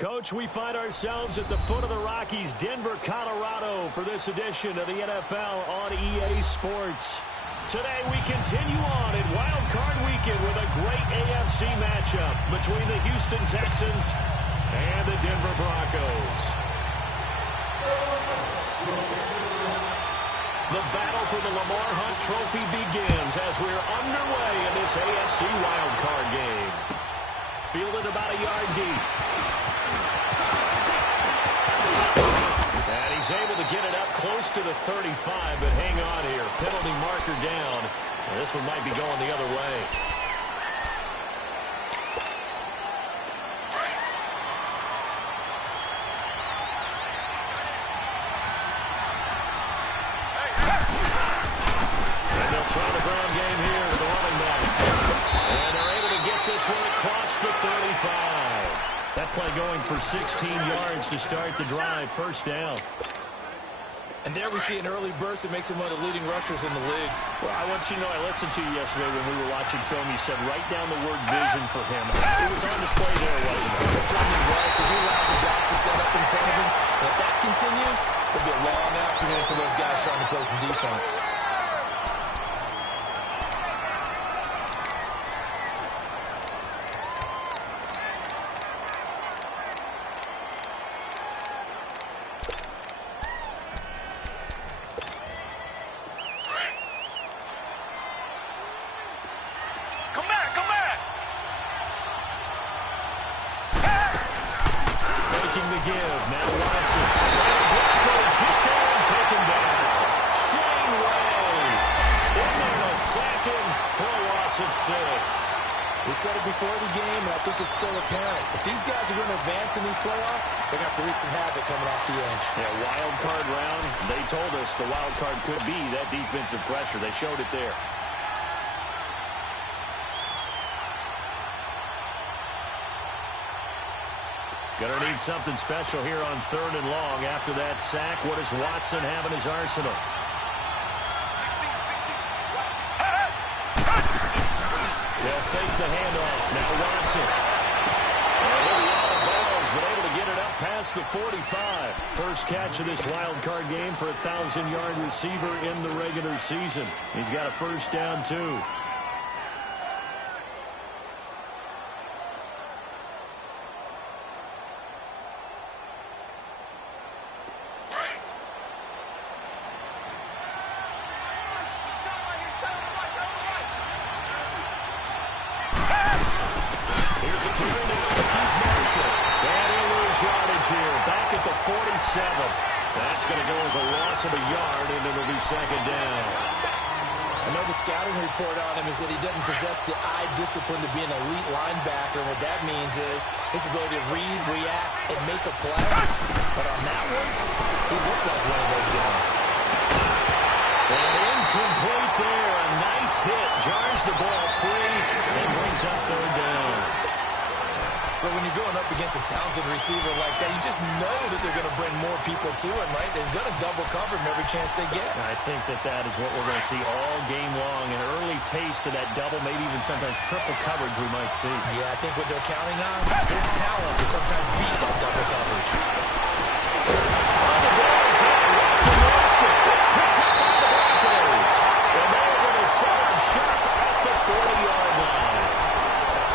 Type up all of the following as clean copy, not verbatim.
Coach, we find ourselves at the foot of the Rockies, Denver, Colorado, for this edition of the NFL on EA Sports. Today we continue on in Wild Card Weekend with a great AFC matchup between the Houston Texans and the Denver Broncos. The battle for the Lamar Hunt Trophy begins as we're underway in this AFC Wild Card game. Fielded about a yard deep. And he's able to get it up close to the 35, but hang on here. Penalty marker down. And this one might be going the other way. And they'll try the ground game here with the running back. And they're able to get this one across the 35. That play going for 16 yards to start the drive. First down. And there we see an early burst that makes him one of the leading rushers in the league. Well, I want you to know, I listened to you yesterday when we were watching film. You said write down the word vision for him. It was on display there, wasn't it? It certainly was, because he allows the backs to set up in front of him. And if that continues, it'll be a long afternoon for those guys trying to play some defense. We said it before the game, and I think it's still apparent. If these guys are going to advance in these playoffs, they're going to have to wreak some havoc coming off the edge. Yeah, wild card round, they told us the wild card could be that defensive pressure. They showed it there. Gonna need something special here on 3rd and long. After that sack, what does Watson have in his arsenal? They'll fake the handoff. Now Watson. Maybe out of bounds, but able to get it up past the 45. First catch of this wild card game for a 1,000-yard receiver in the regular season. He's got a first down, too. That's going to go as a loss of a yard, and it'll be second down. I know the scouting report on him is that he doesn't possess the eye discipline to be an elite linebacker. What that means is his ability to read, react, and make a play. But on that one, he looked like one of those guys. And incomplete there. A nice hit. Jars the ball free and brings up 3rd down. But when you're going up against a talented receiver like that, you just know that they're going to bring more people to him, right? They're going to double cover him every chance they get. I think that is what we're going to see all game long. An early taste of that double, maybe even sometimes triple coverage we might see. Yeah, I think what they're counting on, his talent to sometimes beat that double coverage. Watson lost it. It's picked up by the Broncos. And they're going to set up shop at the 40-yard line.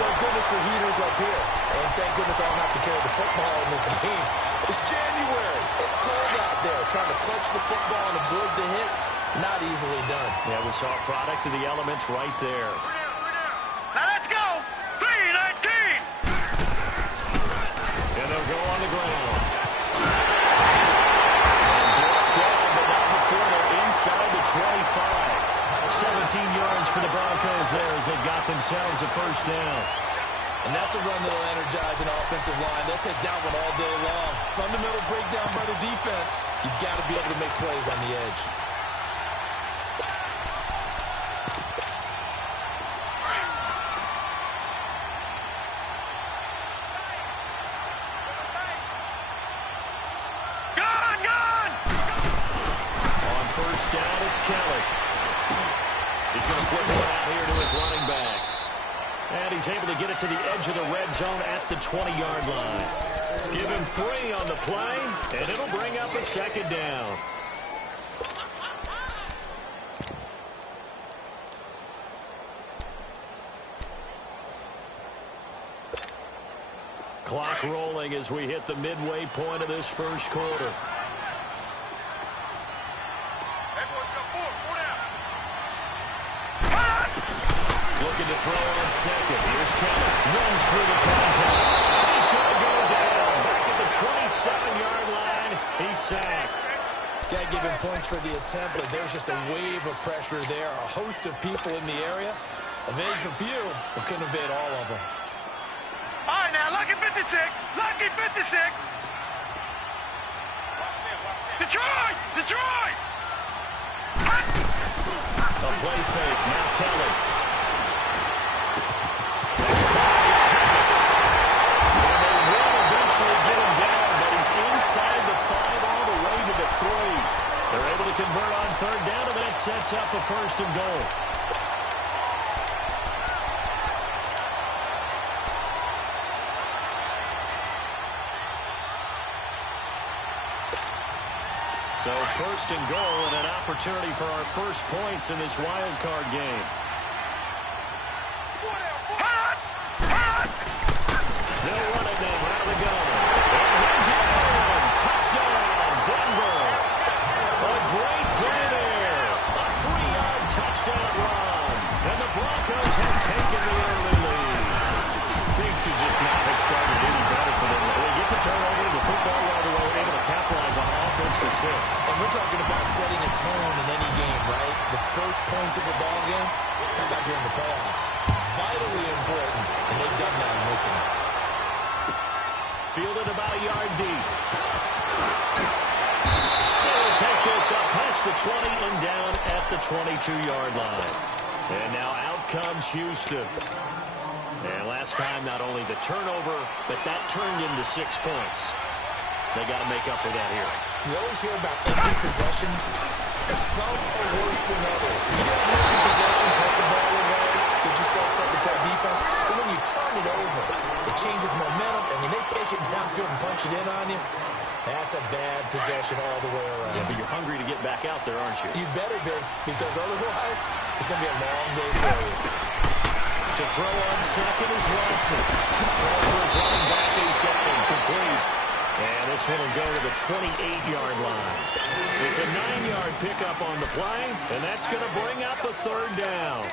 Thank goodness for heaters up here. And thank goodness I don't have to carry the football in this game. It's January. It's cold out there. Trying to clutch the football and absorb the hits, not easily done. Yeah, we saw a product of the elements right there. Now let's go. 3-19. And they'll go on the ground. And brought down, but not before they're inside the 25. 17 yards for the Broncos there as they've got themselves a first down. And that's a run that will energize an offensive line. They'll take that one all day long. Fundamental breakdown by the defense. You've got to be able to make plays on the edge. Gone! On first down, it's Kelly. He's going to flip it out here to his running back. And he's able to get it to the edge of the red zone at the 20-yard line. Give him 3 on the play, and it'll bring up a second down. Clock rolling as we hit the midway point of this first quarter. Looking to throw on second. Here's Kelly. Runs through the contact. He's going to go down. Back at the 27-yard line. He's sacked. Got to give him points for the attempt, but there's just a wave of pressure there. A host of people in the area. Evades a few, but couldn't evade all of them. All right, now, lucky 56. Lucky 56. Detroit! Detroit! A play fake. Now Kelly. Next play, it's Thomas. And they will eventually get him down, but he's inside the 5 all the way to the 3. They're able to convert on third down, and that sets up a 1st and goal. So 1st and goal and an opportunity for our first points in this wild card game. They'll run it now out of the gun. Touchdown, Denver. A great play there. A 3-yard touchdown run. And the Broncos have taken the early lead. Things could just not have started any better for them. They get the turnover, the football while they were able to capitalize on offense for 6. And we're talking about setting a tone in any game, right? The first points of the ball game, how about during the playoffs? Vitally important, and they've done that in this one. Fielded about a yard deep. They'll take this up past the 20 and down at the 22-yard line. And now out comes Houston. And last time, not only the turnover, but that turned into 6 points. They got to make up for that here. You always hear about empty possessions. Some are worse than others. You get an empty possession, put the ball away, get yourself something to tell defense. But when you turn it over, it changes momentum. And when they take it downfield and punch it in on you, that's a bad possession all the way around. Yeah, but you're hungry to get back out there, aren't you? You better be, because otherwise, it's going to be a long day for you. To throw on second is Watson. Throw for his running back, and he's got him complete. And this one will go to the 28-yard line. It's a 9-yard pickup on the play, and that's going to bring up a 3rd down.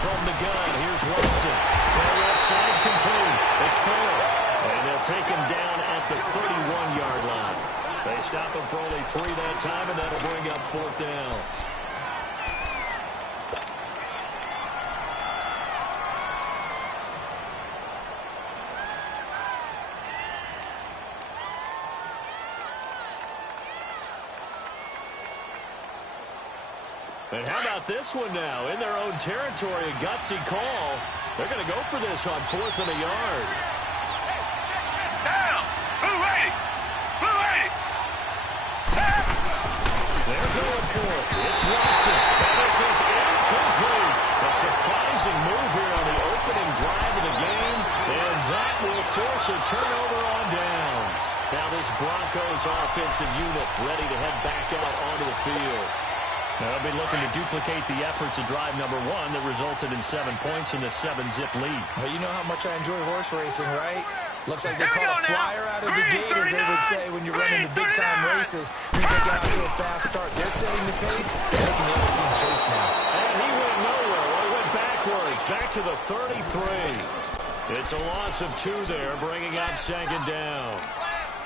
From the gun, here's Watson. Far left side complete. It's Fuller. And they'll take him down at the 31-yard line. They stop him for only 3 that time, and that'll bring up 4th down. And how about this one now? In their own territory, a gutsy call. They're going to go for this on 4th and a yard. Down! Blue 80! Blue 80! They're going for it. It's Watson. And this is incomplete. A surprising move here on the opening drive of the game. And that will force a turnover on downs. Now this Broncos offensive unit ready to head back out onto the field. They'll be looking to duplicate the efforts of drive number 1 that resulted in 7 points in the 7-zip lead. Well, you know how much I enjoy horse racing, right? Looks like they call a flyer out of the gate, as they would say when you're running the big-time races. Means they get out to a fast start. They're setting the pace, and making the other team chase now. And he went nowhere. Well, he went backwards, back to the 33. It's a loss of 2 there, bringing up 2nd down.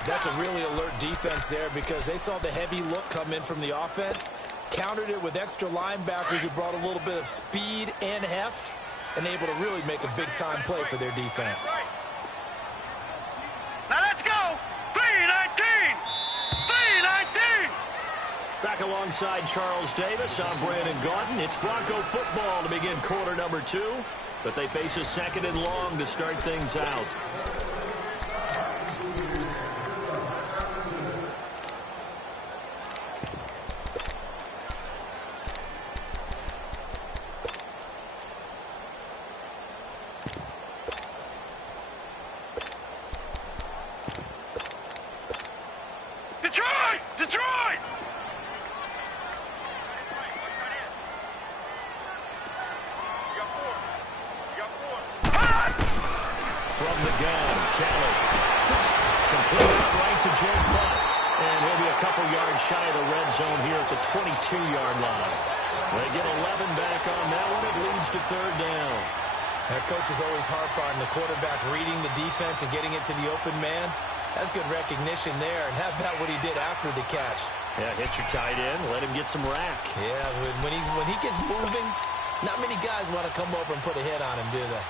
That's a really alert defense there because they saw the heavy look come in from the offense, countered it with extra linebackers who brought a little bit of speed and heft, and able to really make a big-time play for their defense. Now let's go! 3-19! 3-19! Back alongside Charles Davis, I'm Brandon Gaudin. It's Bronco football to begin quarter number 2, but they face a 2nd and long to start things out. From the gun, Kelly. Complete out right to Joe Buck. And he'll be a couple yards shy of the red zone here at the 22-yard line. They get 11 back on that one. It leads to third down. That coach is always harp on the quarterback reading the defense and getting it to the open man. That's good recognition there. And how about what he did after the catch? Yeah, hit your tight end. Let him get some rack. Yeah, when he gets moving, not many guys want to come over and put a hit on him, do they?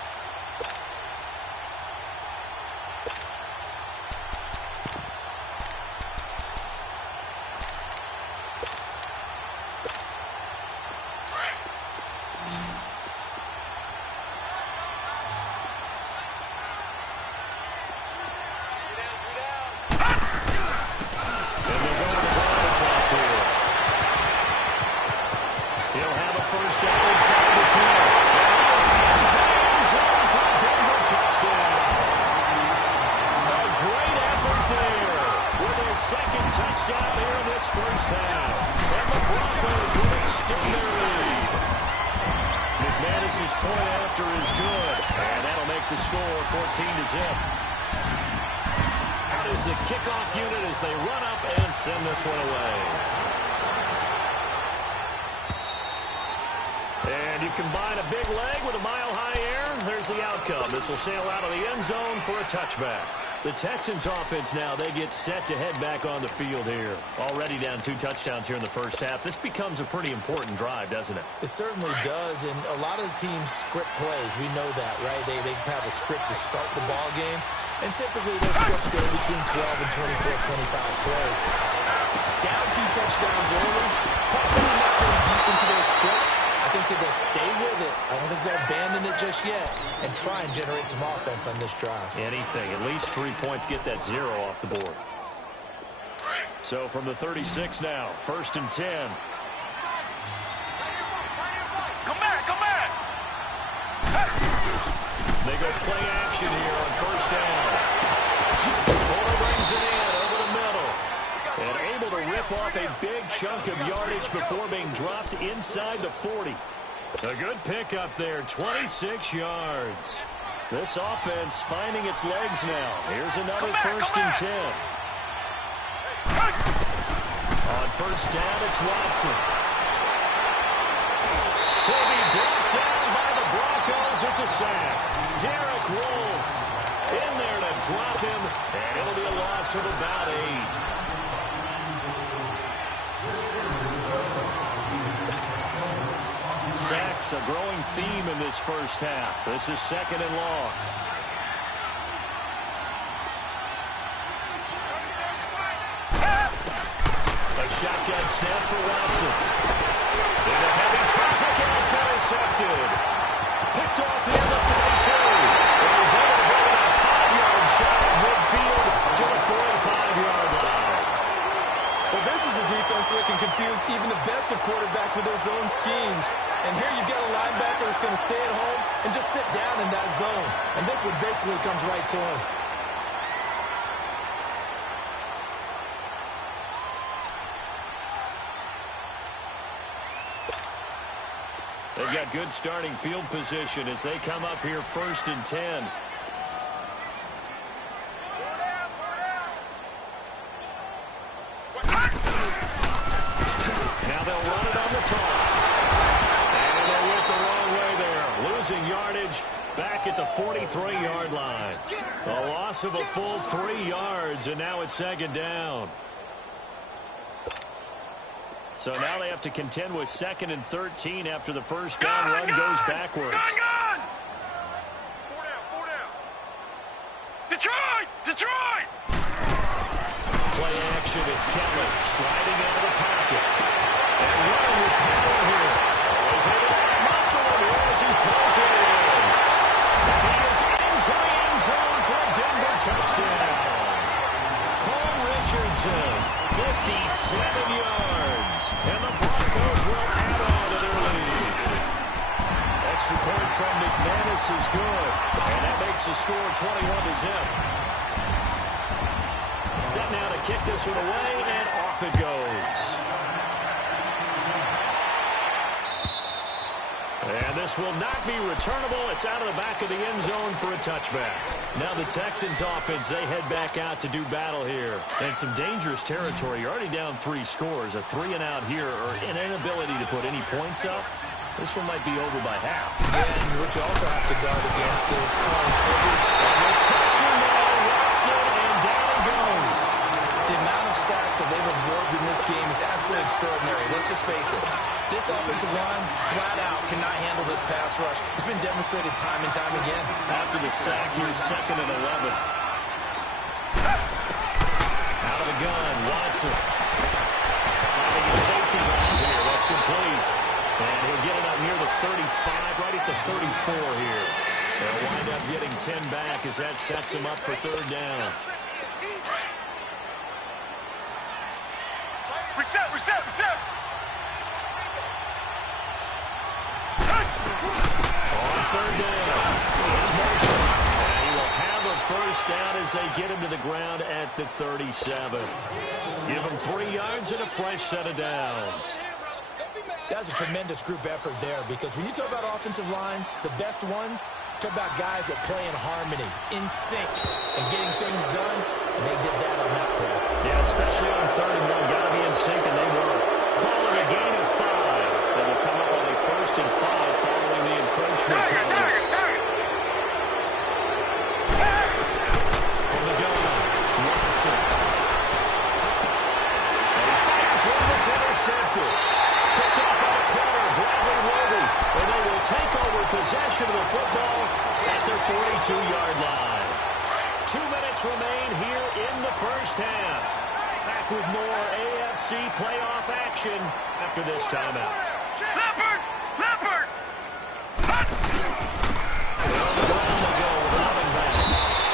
This will sail out of the end zone for a touchback. The Texans offense now, they get set to head back on the field here. Already down 2 touchdowns here in the first half. This becomes a pretty important drive, doesn't it? It certainly does, and a lot of the teams script plays. We know that, right? They have a script to start the ball game, and typically those scripts go between 12 and 24, 25 plays. Down 2 touchdowns early, probably not going deep into their script. I think that they'll stay with it. I don't think they'll abandon it just yet and try and generate some offense on this drive. Anything. At least 3 points, get that 0 off the board. So from the 36 now, 1st and 10. Come back, come back! They go play action here on 1st down. Fuller brings it in over the middle. And able to rip off a big chunk of yardage before being dropped inside the 40. A good pickup there, 26 yards. This offense finding its legs now. Here's another 1st and 10. On 1st down, it's Watson. He'll be brought down by the Broncos. It's a sack. Derek Wolfe in there to drop him, and it'll be a loss of about 8. Sacks, a growing theme in this first half. This is 2nd and long. A shotgun snap for Watson. In a heavy traffic, and it's intercepted. Picked off the end of 32. It was able to bring about 5-yard shot at midfield to the 45-yard line. Well, this is a defense that can confuse even the best of quarterbacks with their zone schemes. And here you've got a linebacker that's going to stay at home and just sit down in that zone. And this one basically comes right to him. They've got good starting field position as they come up here 1st and 10. Now they'll run it on the toss. And they went the wrong way there. Losing yardage back at the 43-yard line. A loss of a full 3 yards, and now it's 2nd down. So now they have to contend with 2nd and 13 after the 1st down run goes backwards. Gun! 4 down. Detroit! Detroit! Play action, it's Kelly sliding out of the pocket. And running with power here. He's able to add muscle in here as he pulls it in. And he is into the end zone for a Denver touchdown. Cole Richardson, 57 yards. And the Broncos will add on to their lead. Extra point from McManus is good. And that makes the score 21-0. Set now to kick this one away, and off it goes. And this will not be returnable. It's out of the back of the end zone for a touchback. Now the Texans offense, they head back out to do battle here. And some dangerous territory. You're already down 3 scores. A 3-and-out here or an inability to put any points up. This one might be over by half. And what you also have to guard against is calling pressure now, Watson, and down it goes. The amount of sacks that they've absorbed in this game is absolutely extraordinary. Let's just face it. This offensive line, flat out, cannot handle this pass rush. It's been demonstrated time and time again. After the sack, here's 2nd and 11. Out of the gun, Watson. Finding a safety valve here. That's complete. And he'll get it up near the 35, right at the 34 here. They'll wind up getting 10 back as that sets him up for 3rd down. Reset. On 3rd down, it's Marshall. And he will have a 1st down as they get him to the ground at the 37. Give him 3 yards and a fresh set of downs. That's a tremendous group effort there because when you talk about offensive lines, the best ones, talk about guys that play in harmony, in sync, and getting things done, and they did that on that play. Yeah, especially on 3rd and 1. Got to be in sync, and they were. Calling a gain of 5. They will come up with a 1st and 5 following the encroachment penalty. From the gun, Watson. And he fires one that's intercepted. Picked up by the corner, Bradley Roby. And they will take over possession of the football at their 42-yard line. 2 minutes remain here in the 1st half. Back with more AFC playoff action after this timeout. Leopard! On the ground they go with Loving back.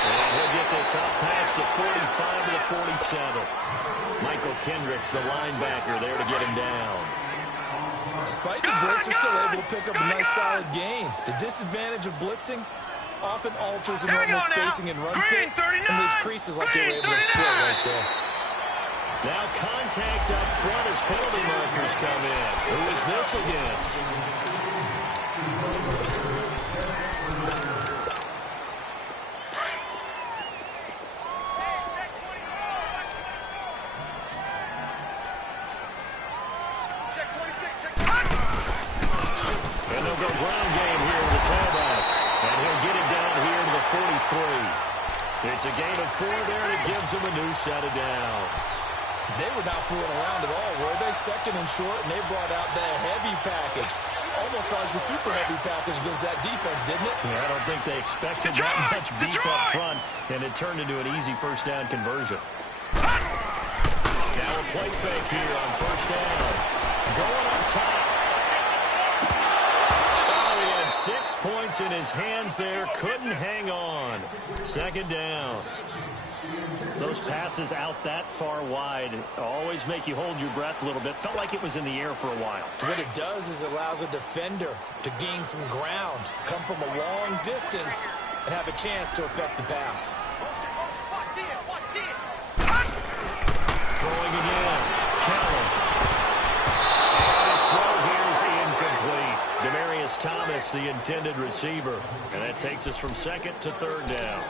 And he'll get this up past the 45 to the 47. Michael Kendricks, the linebacker, there to get him down. Despite the blitz, they're still able to pick up a nice solid gain. The disadvantage of blitzing often alters the normal spacing and run fits and leaves creases like they were able to exploit right there. Now contact up front as penalty markers come in. Who is this against? And they'll go ground game here with the tailback. And he'll get it down here to the 43. It's a gain of 4 there, and it gives him a new set of downs. They were not fooling around at all, were they? 2nd and short, and they brought out that heavy package. Almost like the super heavy package against that defense, didn't it? Yeah, I don't think they expected that much beef up front, and it turned into an easy 1st down conversion. Now a play fake here on 1st down. Going up top. Oh, he had 6 points in his hands there. Couldn't hang on. 2nd down. Those passes out that far wide always make you hold your breath a little bit. Felt like it was in the air for a while. What it does is it allows a defender to gain some ground, come from a long distance, and have a chance to affect the pass. Throwing again. Kelly. And his throw here is incomplete. Demaryius Thomas, the intended receiver. And that takes us from 2nd to 3rd down.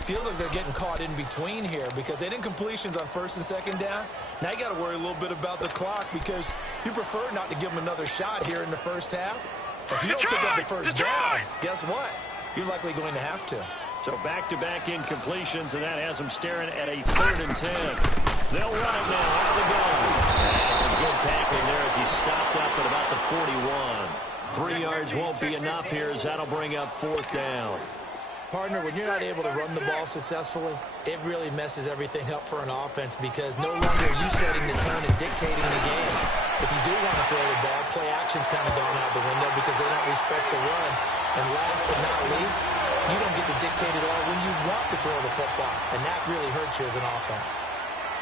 Feels like they're getting caught in between here because they didn't completions on 1st and 2nd down. Now you got to worry a little bit about the clock because you prefer not to give them another shot here in the 1st half. If you don't pick up the 1st down, guess what? You're likely going to have to. So back-to-back incompletions, and that has them staring at a 3rd and 10. They'll run it now out of the gun. And some good tackling there as he stopped up at about the 41. 3 yards won't be enough here as that'll bring up 4th down. Partner, when you're not able to run the ball successfully, it really messes everything up for an offense because no longer are you setting the tone and dictating the game. If you do want to throw the ball, play action's kind of gone out the window because they don't respect the run. And last but not least, you don't get to dictate it all when you want to throw the football. And that really hurts you as an offense.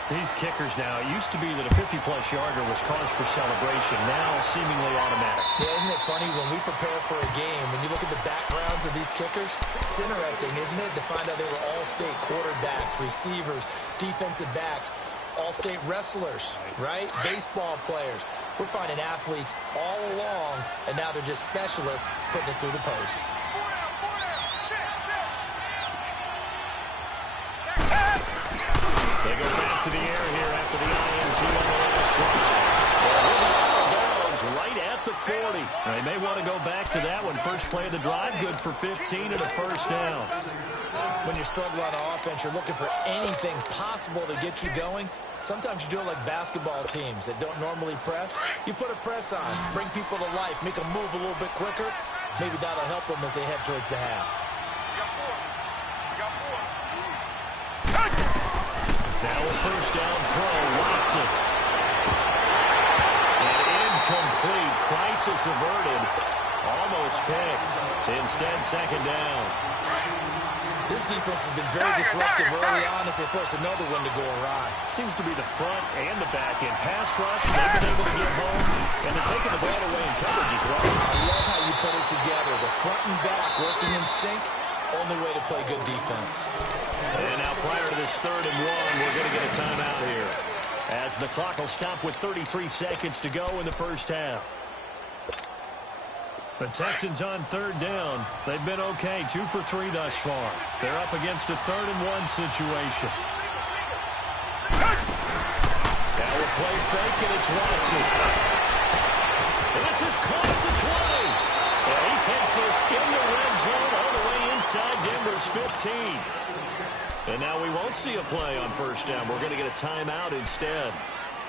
These kickers now, it used to be that a 50-plus yarder was cause for celebration. Now seemingly automatic. Yeah, isn't it funny when we prepare for a game, when you look at the backgrounds of these kickers, it's interesting, isn't it, to find out they were all-state quarterbacks, receivers, defensive backs, all-state wrestlers, right? Baseball players. We're finding athletes all along, and now they're just specialists putting it through the posts. They go back to the air here after the INT on the last drive. Right at the 40. They may want to go back to that one. First play of the drive, good for 15 and a first down. When you're struggling on offense, you're looking for anything possible to get you going. Sometimes you do it like basketball teams that don't normally press. You put a press on, bring people to life, make them move a little bit quicker. Maybe that'll help them as they head towards the half. Now a first down throw, Watson. And incomplete. Crisis averted. Almost picked. Instead, second down. This defense has been very disruptive early on as they force another one to go awry. Seems to be the front and the back end. Pass rush, they've been able to get home, and they're taking the ball away in coverage as well. I love how you put it together. The front and back working in sync. Only way to play good defense. And now prior to this 3rd and 1, we're going to get a timeout here, as the clock will stop with 33 seconds to go in the first half. The Texans on 3rd down. They've been okay, 2 for 3 thus far. They're up against a 3rd and 1 situation. Now a play fake, and it's Watson. This is close to 20. And he takes us in the red zone all the way inside Denver's 15. And now we won't see a play on first down. We're going to get a timeout instead,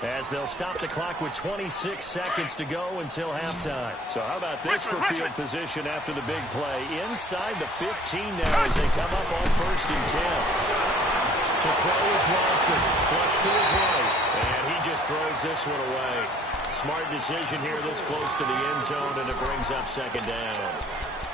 as they'll stop the clock with 26 seconds to go until halftime. So how about this for field position after the big play? Inside the 15 now as they come up on 1st and 10. To throw is Watson. Flush to his right. And he just throws this one away. Smart decision here this close to the end zone, and it brings up second down.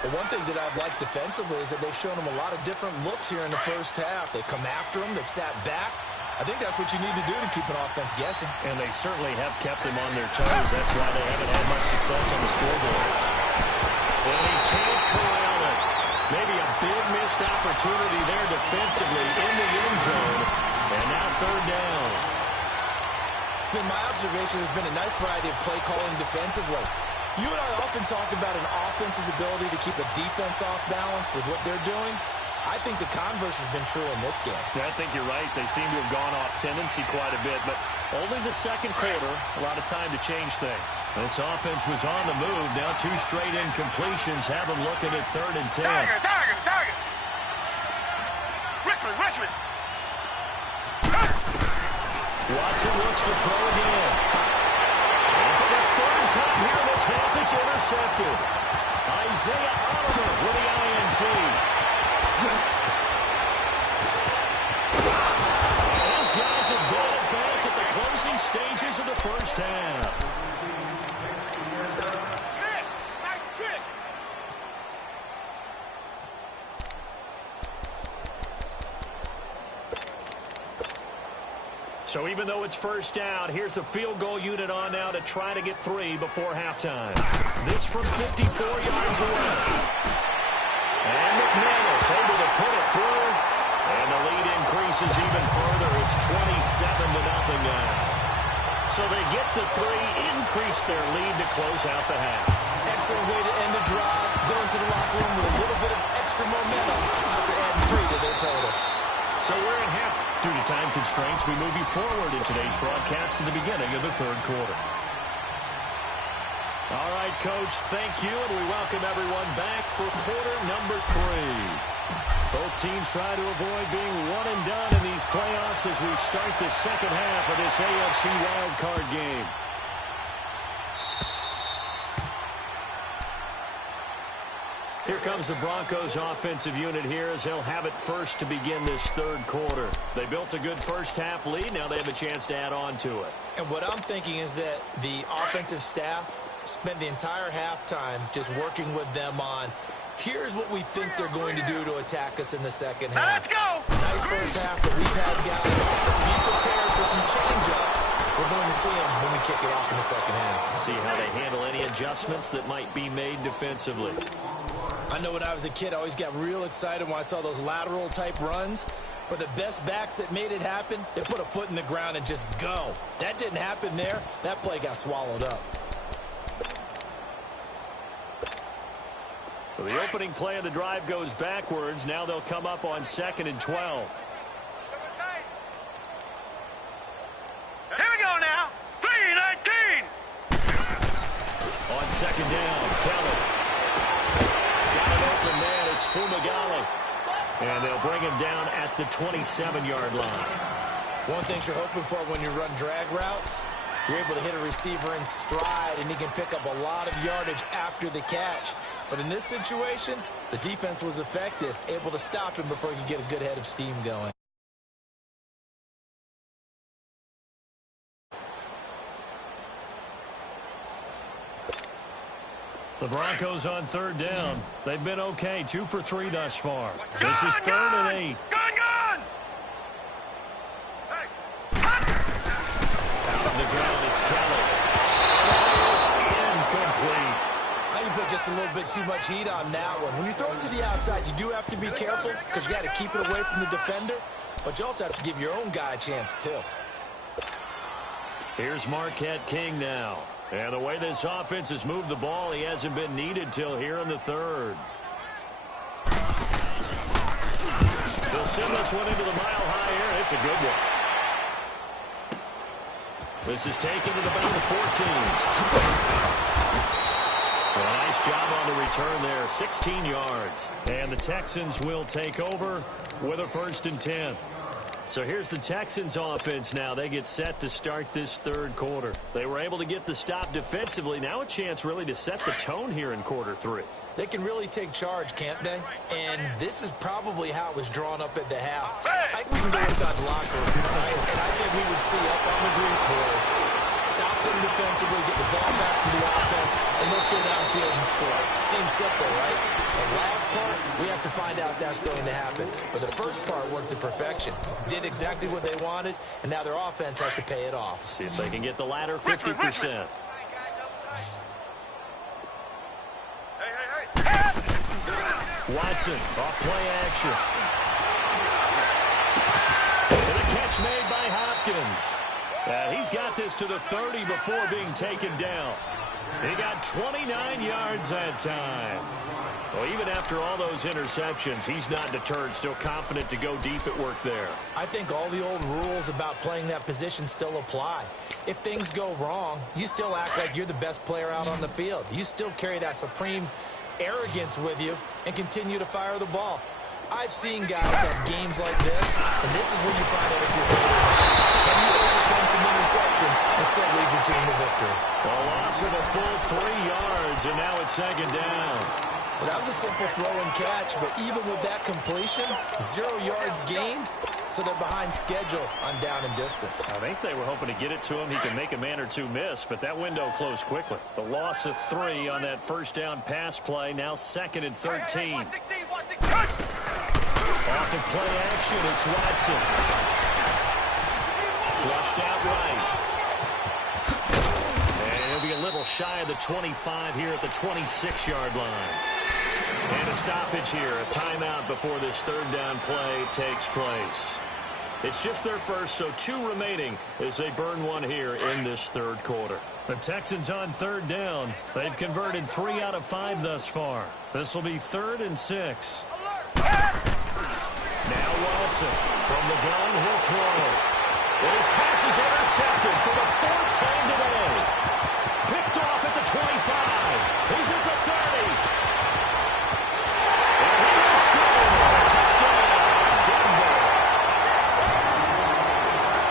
But one thing that I've liked defensively is that they've shown them a lot of different looks here in the first half. They've come after them. They've sat back. I think that's what you need to do to keep an offense guessing. And they certainly have kept them on their toes. That's why they haven't had much success on the scoreboard. And he can't corral it. Maybe a big missed opportunity there defensively in the end zone. And now 3rd down. It's been my observation there's been a nice variety of play calling defensively. You and I often talk about an offense's ability to keep a defense off balance with what they're doing. I think the converse has been true in this game. Yeah, I think you're right. They seem to have gone off tendency quite a bit, but only the second quarter, a lot of time to change things. This offense was on the move. Now 2 straight incompletions have them looking at 3rd and 10. Target. Richmond. Watson looks to throw again. And for the 3rd time here in this half, it's intercepted. Isaiah Oliver with the INT. These guys have got it back at the closing stages of the first half. Nice kick. So even though it's first down, here's the field goal unit on now to try to get 3 before halftime. This from 54 yards away. And McManus able to put it through. And the lead increases even further. It's 27-0 now. So they get the 3, increase their lead to close out the half. Excellent way to end the drive. Go into the locker room with a little bit of extra momentum after adding 3 to their total. So we're in half. Due to time constraints, we move you forward in today's broadcast to the beginning of the 3rd quarter. All right, Coach, thank you, and we welcome everyone back for quarter number 3. Both teams try to avoid being one and done in these playoffs as we start the second half of this AFC wildcard game. Here comes the Broncos offensive unit here as they'll have it first to begin this 3rd quarter. They built a good first half lead. Now they have a chance to add on to it. And what I'm thinking is that the offensive staff spent the entire halftime just working with them on, here's what we think they're going to do to attack us in the second half. Let's go! Nice first half, but we've had guys be prepared for some change-ups. We're going to see them when we kick it off in the second half. See how they handle any adjustments that might be made defensively. I know when I was a kid, I always got real excited when I saw those lateral-type runs. But the best backs that made it happen, they put a foot in the ground and just go. That didn't happen there. That play got swallowed up. So the opening play of the drive goes backwards. Now they'll come up on 2nd and 12. Here we go now. 3-19. On 2nd down, Kelly. Got an open man. It's Fumagalli. And they'll bring him down at the 27-yard line. One thing you're hoping for when you run drag routes, you're able to hit a receiver in stride, and he can pick up a lot of yardage after the catch. But in this situation, the defense was effective, able to stop him before he could get a good head of steam going. The Broncos on 3rd down. They've been okay, 2 for 3 thus far. This is 3rd and 8. Gun! Out on the ground, it's Kelly. That is incomplete. I think you put just a little bit too much heat on that one. When you throw it to the outside, you do have to be careful because you got to keep it away from the defender, but you also have to give your own guy a chance too. Here's Marquette King now. And the way this offense has moved the ball, he hasn't been needed till here in the 3rd. They'll send this one into the mile high air. It's a good one. This is taken to about the 14s. Well, nice job on the return there, 16 yards. And the Texans will take over with a 1st and 10. So here's the Texans offense now. They get set to start this 3rd quarter. They were able to get the stop defensively. Now a chance really to set the tone here in quarter 3. They can really take charge, can't they? And this is probably how it was drawn up at the half. I think we can go inside the locker room, right? And I think we would see up on the grease boards, stop them defensively, get the ball back to the offense, and let's go downfield and score. Seems simple, right? The last part, we have to find out if that's going to happen. But the first part worked to perfection. Did exactly what they wanted, and now their offense has to pay it off. See if they can get the latter 50%. Watson, off play action. And a catch made by Hopkins. He's got this to the 30 before being taken down. He got 29 yards that time. Well, even after all those interceptions, he's not deterred, still confident to go deep at work there. I think all the old rules about playing that position still apply. If things go wrong, you still act like you're the best player out on the field. You still carry that supreme arrogance with you and continue to fire the ball. I've seen guys have games like this, and this is where you find out if you're good. Can you overcome some interceptions and still lead your team to victory? A loss of a full 3 yards, and now it's 2nd down. Well, that was a simple throw and catch, but even with that completion, 0 yards gained, so they're behind schedule on down and distance. I think they were hoping to get it to him. He can make a man or two miss, but that window closed quickly. The loss of 3 on that 1st down pass play, now 2nd and 13. Off of play action, it's Watson. Flushed out right. And he'll be a little shy of the 25 here at the 26-yard line. And a stoppage here, a timeout before this 3rd down play takes place. It's just their first, so 2 remaining as they burn one here in this 3rd quarter. The Texans on 3rd down. They've converted 3 out of 5 thus far. This will be 3rd and 6. Now Watson from the gun, he'll throw. His pass is intercepted for the 4th time today. Picked off at the 25. He's at the 30. And he will score. Touchdown, Denver.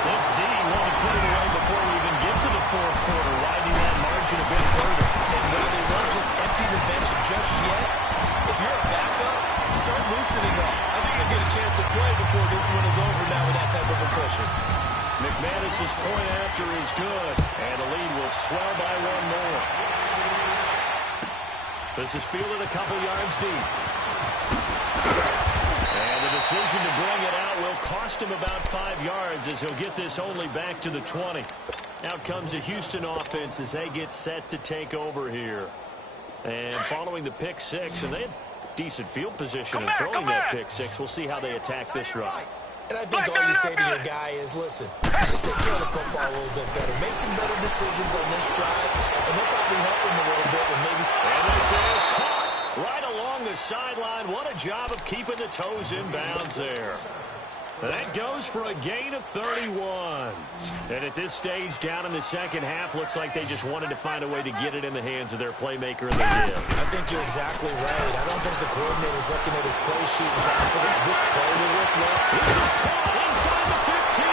This D wanted to put it away before we even get to the 4th quarter, widening that margin a bit further. And while they won't just empty the bench just yet, if you're a backup, start loosening up. I think you'll get a chance to play before this one is over now with that type of a cushion. McManus's point after is good, and the lead will swell by 1 more. This is fielded a couple yards deep. And the decision to bring it out will cost him about 5 yards as he'll get this only back to the 20. Out comes the Houston offense as they get set to take over here. And following the pick 6, and they had decent field position in throwing that pick 6. We'll see how they attack this run. And I think all you say to your guy is, listen, just take care of the football a little bit better. Make some better decisions on this drive, and they'll probably help him a little bit with maybe... And this is caught right along the sideline. What a job of keeping the toes in bounds there. That goes for a gain of 31. And at this stage, down in the second half, looks like they just wanted to find a way to get it in the hands of their playmaker, and they did. I think you're exactly right. I don't think the coordinator's looking at his play sheet and trying to figure out which play to work well. This is caught inside the 15.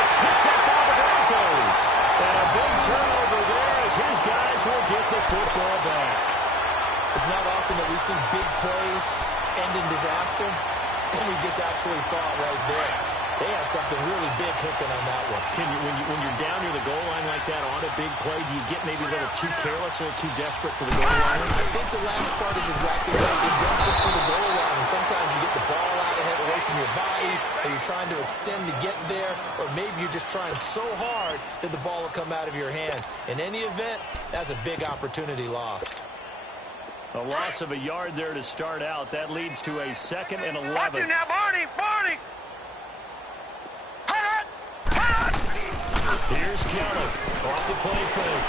It's picked up by the Broncos. And a big turnover there as his guys will get the football back. It's not often that we see big plays end in disaster. And we just absolutely saw it right there. They had something really big cooking on that one. When you're down near the goal line like that on a big play, do you get maybe a little too careless, a little too desperate for the goal line? I think the last part is exactly right. You're desperate for the goal line, and sometimes you get the ball out ahead away from your body, or you're trying to extend to get there, or maybe you're just trying so hard that the ball will come out of your hands. In any event, that's a big opportunity lost. A loss of a yard there to start out. That leads to a 2nd and 11. Watch him now, Barney! Barney! Here's Keller off the play fake.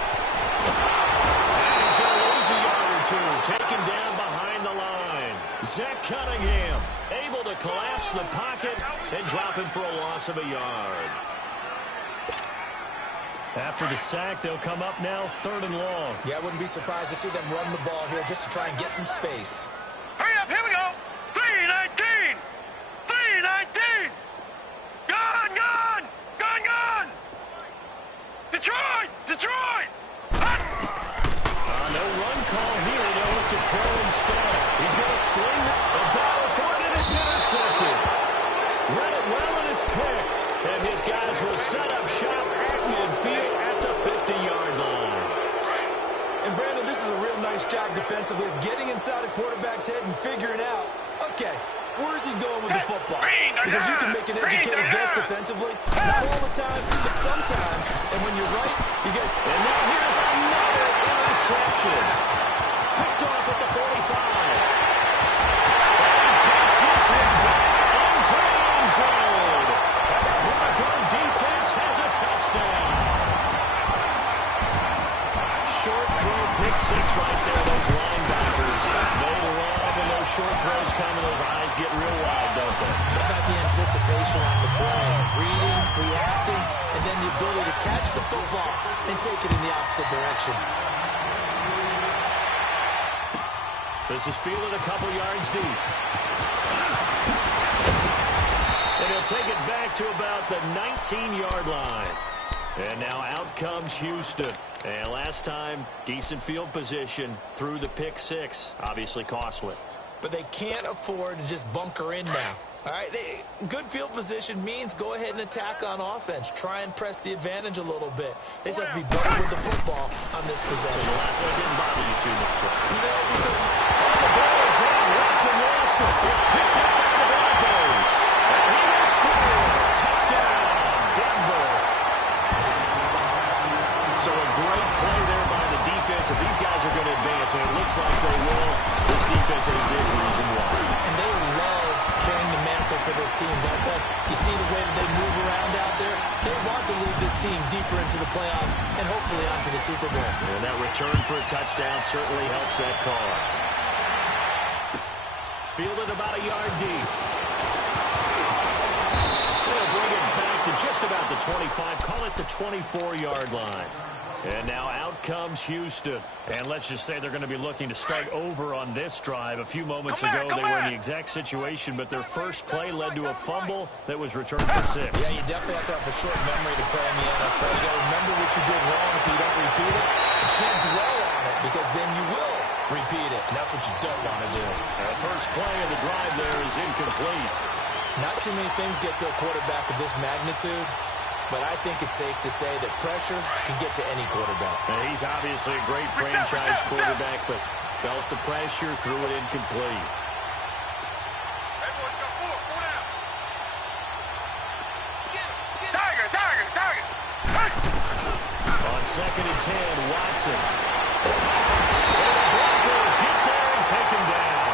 And he's going to lose a yard or two. Taken down behind the line. Zach Cunningham able to collapse the pocket and drop him for a loss of a yard. After the sack, they'll come up now 3rd and long. Yeah, I wouldn't be surprised to see them run the ball here just to try and get some space. Hurry up, here we go! 3-19! 3-19! Gone, gone! Gone, gone! Detroit! Detroit! No run call here. They'll look to throw instead. He's going to sling the ball for it, and it's intercepted. Read it well, and it's picked. And his guys will set up shop at midfield at the 50-yard line. And Brandon, this is a real nice job defensively of getting inside a quarterback's head and figuring out, okay, where's he going with the football? Because you can make an educated guess defensively. Not all the time, but sometimes. And when you're right, you get... And now here's another interception. Picked off at the 45. And takes this one back into the end zone. And the Bronco defense has a touchdown. Short throw, pick 6 right there. Those linebackers, they love when those short throws come and those eyes get real wide, don't they? What about the anticipation on the play? Reading, reacting, and then the ability to catch the football and take it in the opposite direction. This is fielded a couple yards deep. And he'll take it back to about the 19-yard line. And now out comes Houston. And last time, decent field position through the pick 6. Obviously costly. But they can't afford to just bunker in now. All right, good field position means go ahead and attack on offense. Try and press the advantage a little bit. They just have to be better with the football on this possession. So the last one didn't bother you too much, right? No, because the ball is in. Watson lost it. It's picked up by the Broncos. And he will score. Touchdown, Denver. So a great play there by the defense. If these guys are going to advance, and it looks like they will, this defense is a big reason why. And they love carrying the mantle for this team, don't they? You see the way that they move around out there? They want to lead this team deeper into the playoffs and hopefully onto the Super Bowl. And that return for a touchdown certainly helps that cause. Fielded about a yard deep. They'll bring it back to just about the 25. Call it the 24-yard line. And now out comes Houston. And let's just say they're going to be looking to start over on this drive. A few moments ago, they were in the exact situation, but their first play led to a fumble that was returned for 6. Yeah, you definitely have to have a short memory to play in the NFL. You got to remember what you did wrong so you don't repeat it. But you can't dwell on it because then you will repeat it, and that's what you don't want to do. The first play of the drive there is incomplete. Not too many things get to a quarterback of this magnitude, but I think it's safe to say that pressure can get to any quarterback. And he's obviously a great franchise quarterback, but felt the pressure, threw it incomplete. On 2nd and 10, Watson. And the Broncos get there and take him down.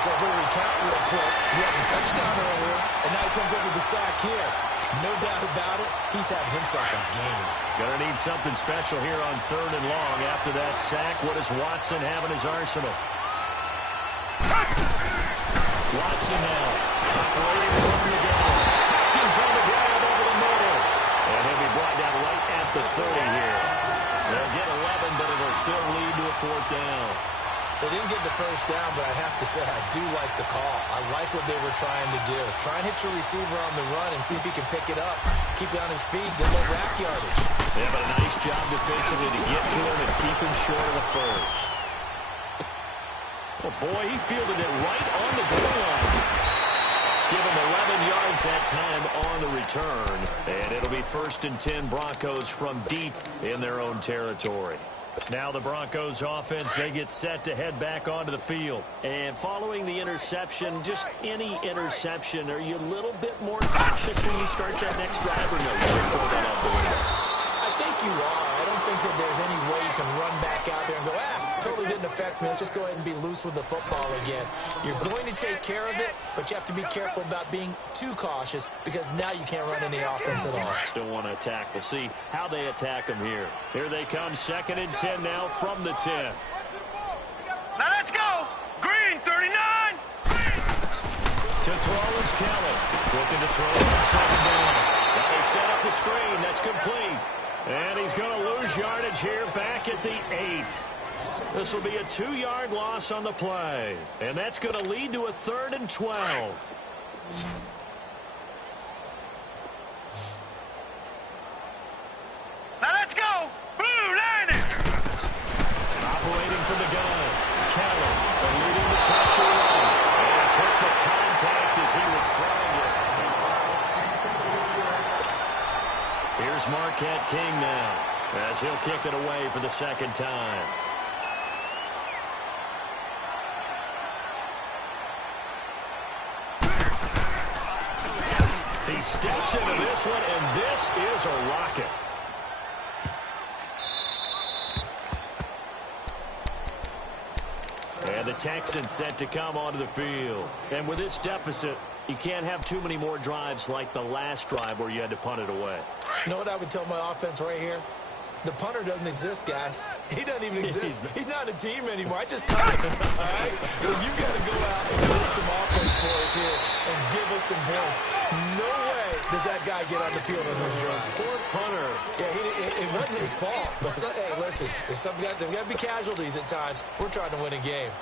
So where we count real quick. He had the touchdown earlier, and now he comes up with the sack here. No doubt about it, he's having himself a game. Gonna need something special here on 3rd and long. After that sack, what does Watson have in his arsenal? Watson now, operating from the gun. Hopkins on the ground over the middle. And he'll be brought down right at the 30 here. They'll get 11, but it'll still lead to a 4th down. They didn't get the first down, but I have to say I do like the call. I like what they were trying to do. Try and hit your receiver on the run and see if he can pick it up. Keep it on his feet, get a little rack yardage. Yeah, but a nice job defensively to get to him and keep him short of the first. Oh, boy, he fielded it right on the goal line. Give him 11 yards that time on the return. And it'll be 1st and 10 Broncos from deep in their own territory. Now the Broncos offense, they get set to head back onto the field. And following the interception, just any interception, are you a little bit more cautious when you start that next drive or no? You just throw that out the window? I think you are. I don't think that there's any way you can run back out there and go, totally didn't affect me. Let's just go ahead and be loose with the football again. You're going to take care of it, but you have to be careful about being too cautious because now you can't run any offense at all. Still want to attack. We'll see how they attack them here. Here they come, 2nd and 10 now from the 10. Now let's go. Green, 39. To throw is Kelly. Looking to throw on 2nd down. Now they set up the screen. That's complete. And he's going to lose yardage here back at the 8. This will be a 2-yard loss on the play. And that's going to lead to a 3rd and 12. Now let's go. Blue, landing. Operating from the gun. Kelly leading the pressure run. And took the contact as he was throwing it. Here's Marquette King now as he'll kick it away for the 2nd time. He steps into this one, and this is a rocket. And the Texans set to come onto the field. And with this deficit, you can't have too many more drives like the last drive where you had to punt it away. You know what I would tell my offense right here? The punter doesn't exist, guys. He doesn't even exist. He's not a team anymore. I just cut him, all right? So you've got to go out and build some offense for us here and give us some points. No way does that guy get on the field on this drive. Poor punter. Yeah, it wasn't his fault. But hey, listen, there's got to be casualties at times. We're trying to win a game.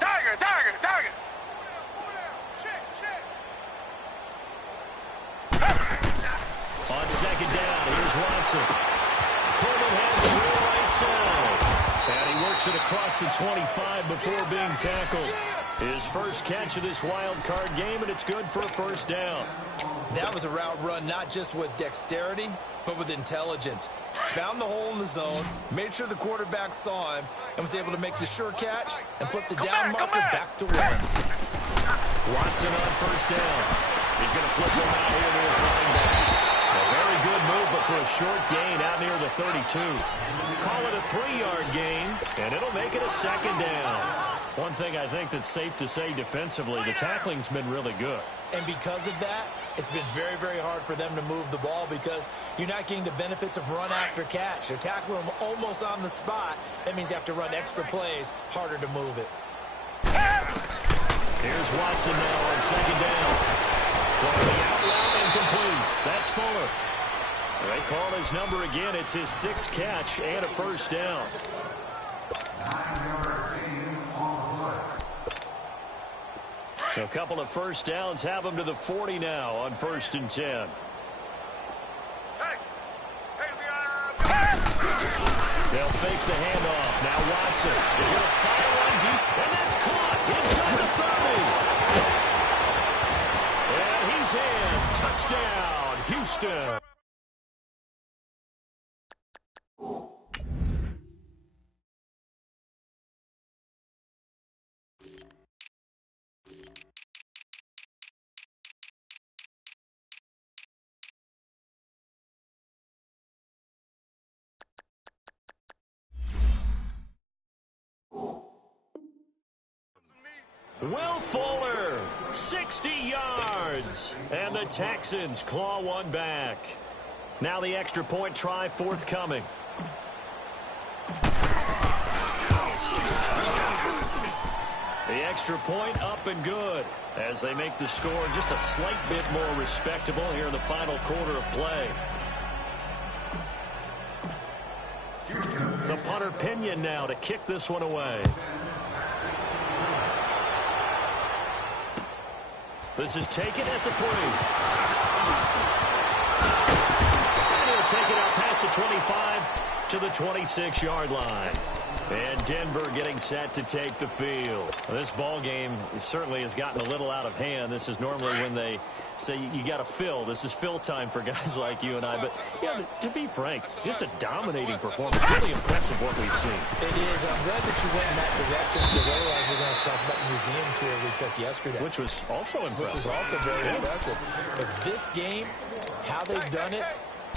Tiger. On 2nd down, here's Watson. Coleman has the real right side. And he works it across the 25 before being tackled. His first catch of this wild card game, and it's good for a 1st down. That was a route run not just with dexterity, but with intelligence. Found the hole in the zone, made sure the quarterback saw him, and was able to make the sure catch and flip the down marker back to 1. Watson on 1st down. He's going to flip him out here to his running back. A very good move, but for a short gain out near the 32. Call it a 3-yard gain, and it'll make it a 2nd down. One thing I think that's safe to say defensively, the tackling's been really good. And because of that, it's been very, very hard for them to move the ball because you're not getting the benefits of run after catch. You're tackling them almost on the spot. That means you have to run extra plays, harder to move it. Here's Watson now on 2nd down. Throwing the out route incomplete. That's Fuller. They call his number again. It's his 6th catch and a 1st down. A couple of 1st downs have him to the 40 now on 1st and 10. They'll fake the handoff. Now Watson is going to fire one deep, and that's caught inside the 30. And he's in. Touchdown, Houston. Will Fuller, 60 yards. And the Texans claw one back. Now the extra point try forthcoming. The extra point up and good as they make the score just a slight bit more respectable here in the final quarter of play. The punter Pinion now to kick this one away. This is taken at the 3. And he'll take it out past the 25 to the 26-yard line. And Denver getting set to take the field. This ball game certainly has gotten a little out of hand. This is normally when they say you got to fill. This is fill time for guys like you and I. But, yeah, to be frank, just a dominating performance. Really impressive what we've seen. It is. I'm glad that you went in that direction because otherwise we're going to talk about the museum tour we took yesterday. Which was also impressive. Which was also very impressive. But this game, how they've done it,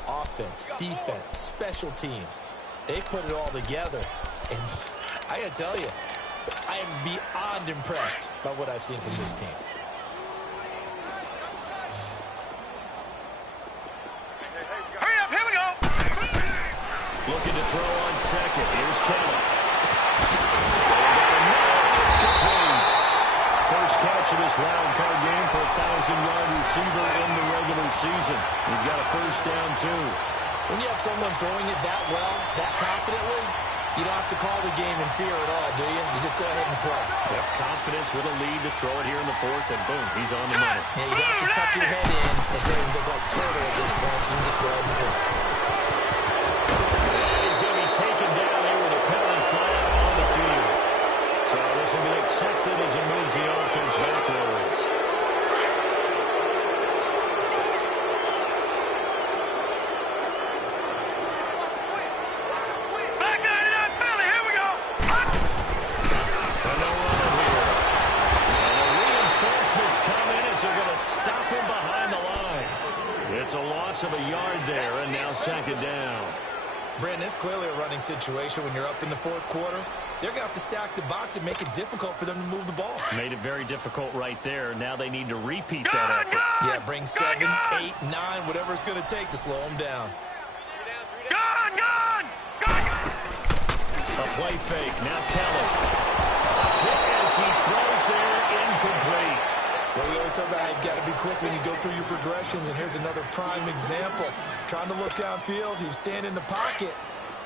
offense, defense, special teams, they put it all together. And I got to tell you, I am beyond impressed by what I've seen from this team. Hurry up, here we go. Looking to throw on second. Here's Kelly. First catch of this wild card game for a 1,000-yard receiver in the regular season. He's got a first down, too. When you have someone throwing it that well, that confidently, you don't have to call the game in fear at all, do you? You just go ahead and play. Yep, confidence with a lead to throw it here in the 4th, and boom, he's on the money. Yeah, you don't have to tuck your head in and doesn't look like turtle at this point. You can just go ahead and play. And he's going to be taken down there with a penalty flag on the field. So this will be accepted as it moves the offense backwards. It's a loss of a yard there, and now second down. Brandon, it's clearly a running situation when you're up in the 4th quarter. They're going to have to stack the box and make it difficult for them to move the ball. Made it very difficult right there. Now they need to repeat that effort. Yeah, bring 7, 8, 9, whatever it's going to take to slow them down. A play fake. Now Kelly. As he throws there, incomplete. Well, we always talk about how you've got to be quick when you go through your progressions, and here's another prime example. Trying to look downfield, he was standing in the pocket,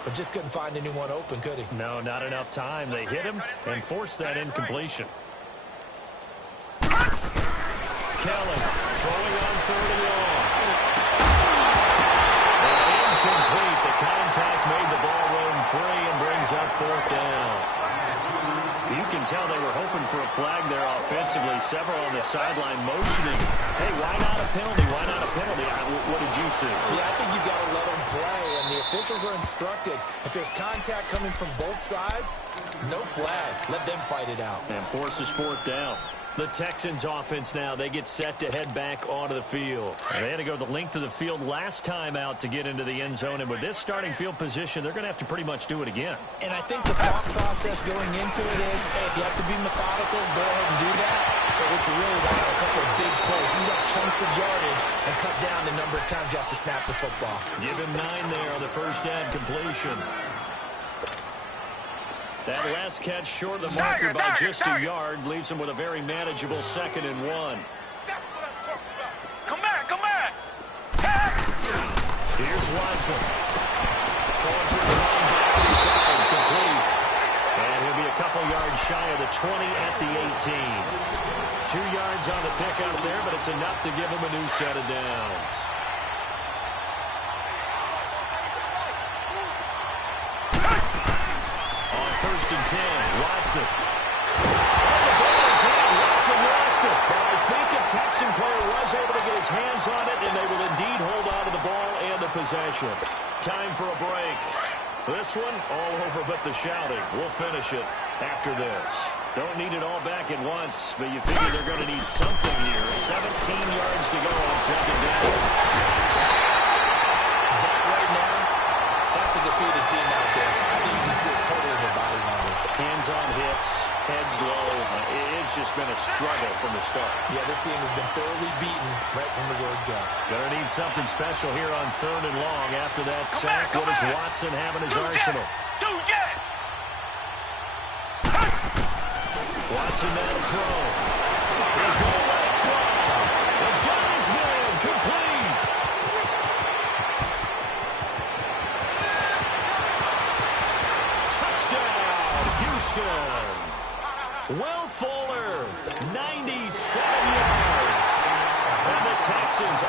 but just couldn't find anyone open, could he? No, not enough time. They hit him and forced that incompletion. Kelly throwing on 3rd and long. Incomplete. The contact made the ball roam free and brings up 4th down. You can tell they were hoping for a flag there offensively. Several on the sideline motioning. Hey, why not a penalty? Why not a penalty? What did you see? Yeah, I think you've got to let them play, and the officials are instructed. If there's contact coming from both sides, no flag. Let them fight it out. And forces 4th down. The Texans offense now, they get set to head back onto the field. And they had to go the length of the field last time out to get into the end zone. And with this starting field position, they're going to have to pretty much do it again. And I think the thought process going into it is, hey, if you have to be methodical, go ahead and do that. But what you really want are a couple of big plays. Eat up chunks of yardage and cut down the number of times you have to snap the football. Give him 9 there on the first down completion. That last catch short of the marker by just a yard leaves him with a very manageable 2nd and 1. That's what I'm talking about. Come back, come back. Here's Watson. Throwing for the long back. He's got it complete. And he'll be a couple yards shy of the 20 at the 18. 2 yards on the pickup there, but it's enough to give him a new set of downs. First and 10, Watson. Watson lost it. But I think a Texan player was able to get his hands on it, and they will indeed hold on to the ball and the possession. Time for a break. This one, all over but the shouting. We'll finish it after this. Don't need it all back at once, but you figure they're going to need something here. 17 yards to go on second down. That right now, that's a defeated team out there. I think you can see it totally in their body language. Hands on hips, heads low. It's it's just been a struggle from the start. Yeah, this team has been thoroughly beaten right from the word go. Gonna need something special here on 3rd and long after that sack. What does Watson have in his arsenal? Watson now to throw. He's going to let it fly. The gun is nailed. Complete. Touchdown, Houston. Will Fuller, 97 yards. And the Texans...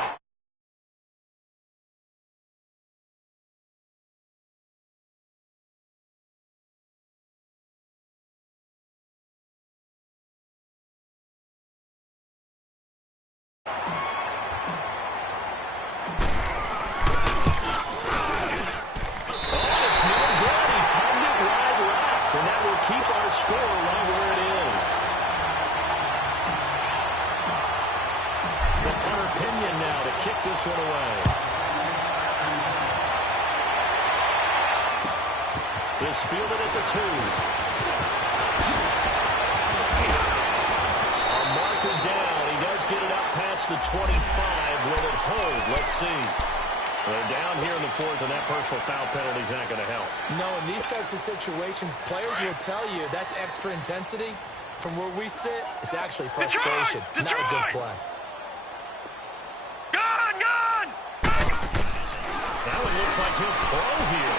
And that will keep our score right where it is. The punter Pinion now to kick this one away. Is fielded at the 2. A marker down. He does get it up past the 25. Will it hold? Let's see. They're down here in the 4th, and that personal foul penalty is not going to help. No, in these types of situations, players will tell you that's extra intensity. From where we sit, it's actually frustration, not a good play. Gun! Now it looks like he'll throw here.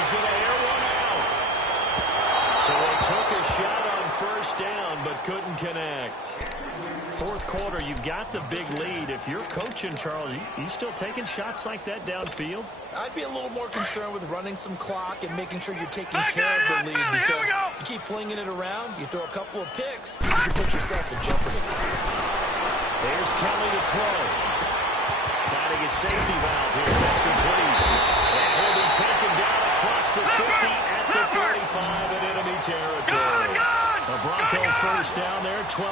He's going to air one out. So they took a shot on 1st down, but couldn't connect. 4th quarter, you've got the big lead. If you're coaching, Charles, you still taking shots like that downfield? I'd be a little more concerned with running some clock and making sure you're taking care of the lead, because you keep flinging it around, you throw a couple of picks, you can put yourself in jeopardy. There's Kelly to throw. Finding a safety valve here. That's complete. And will be taken down across the 50 at the 45 in enemy territory. A Bronco 1st down there, 12.